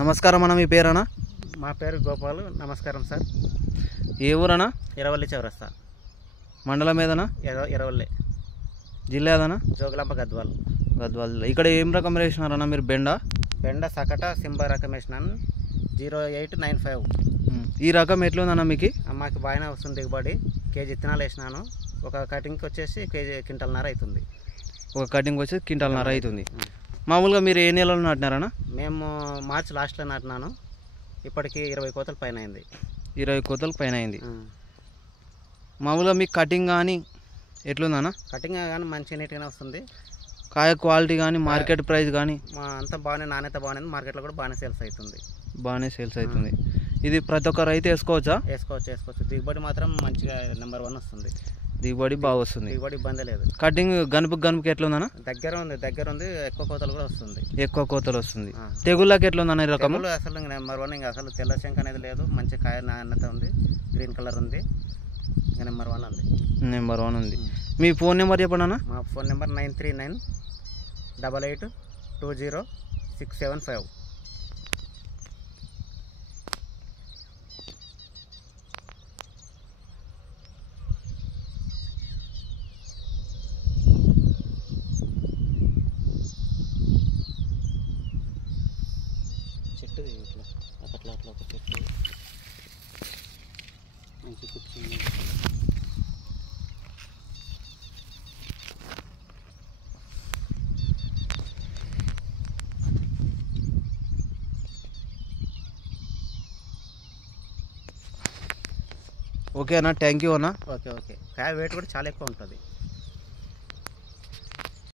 నమస్కారం అన్న, మీ పేరన్నా? మా పేరు గోపాలు. నమస్కారం సార్. ఏ ఊరన్నా? ఇరవల్లి చౌరస్తా, మండలం ఏదన్నా? ఇరవల్లి, జిల్లా ఏదన్నా? జోగులాంబ, గద్వాల్. గద్వాల్. ఇక్కడ ఏం రకం వేసినారన్నా మీరు? బెండ సకట సింబ రకం వేసినాను, 0895. ఈ రకం ఎట్లుందన్న మీకు? మాకు బాగానే వస్తుంది దిగుబడి. కేజీ విత్తనాలు వేసినాను. ఒక కటింగ్కి వచ్చేసి క్వింటాల్న్నర అవుతుంది. ఒక కటింగ్ వచ్చి క్వింటాల్న్నర అవుతుంది. మామూలుగా మీరు ఏ నెలలో నాటినారన్నా? మేము మార్చి లాస్ట్లో నాటినాను. ఇప్పటికి 20 కోతల పైన అయింది. 20 కోతల పైన అయింది. మామూలుగా మీకు కటింగ్ కానీ ఎట్లుందన్నా? కటింగ్ కానీ మంచి నీట్గానే వస్తుంది. కాయ క్వాలిటీ కానీ మార్కెట్ ప్రైస్ కానీ అంతా బాగానే, నాణ్యత బాగానే, మార్కెట్లో కూడా బాగానే సేల్స్ అవుతుంది. బాగానే సేల్స్ అవుతుంది. ఇది ప్రతి ఒక్క రైతు వేసుకోవచ్చా? వేసుకోవచ్చు. దిగుబడి మాత్రం మంచిగా నెంబర్ 1 వస్తుంది. దిగుబడి బాగా వస్తుంది. దిగుబడి ఇబ్బంది లేదు. కటింగ్ గనుపుకి ఎట్లుందన్నా? దగ్గర ఉంది. ఎక్కువ కోతలు కూడా వస్తుంది. ఎక్కువ కోతలు వస్తుంది. తెగుళ్ళకి ఎట్లుందన్న ఈ రకం? అసలు నెంబర్ 1. ఇంకా అసలు తెల్ల శంక అనేది లేదు. మంచి కాయ నాణ్యత ఉంది. గ్రీన్ కలర్ ఉంది. ఇంకా నెంబర్ 1 ఉంది. నెంబర్ 1 ఉంది. మీ ఫోన్ నెంబర్ చెప్పండి అన్న. మా ఫోన్ నెంబర్ 9398820675. చెట్టు ఇట్లా అట్లా ఒక చెట్టు మంచి కూర్చుంది. ఓకే అన్న, థ్యాంక్ యూ అన్న. ఓకే. కాయ వెయిట్ కూడా చాలా ఎక్కువ ఉంటుంది.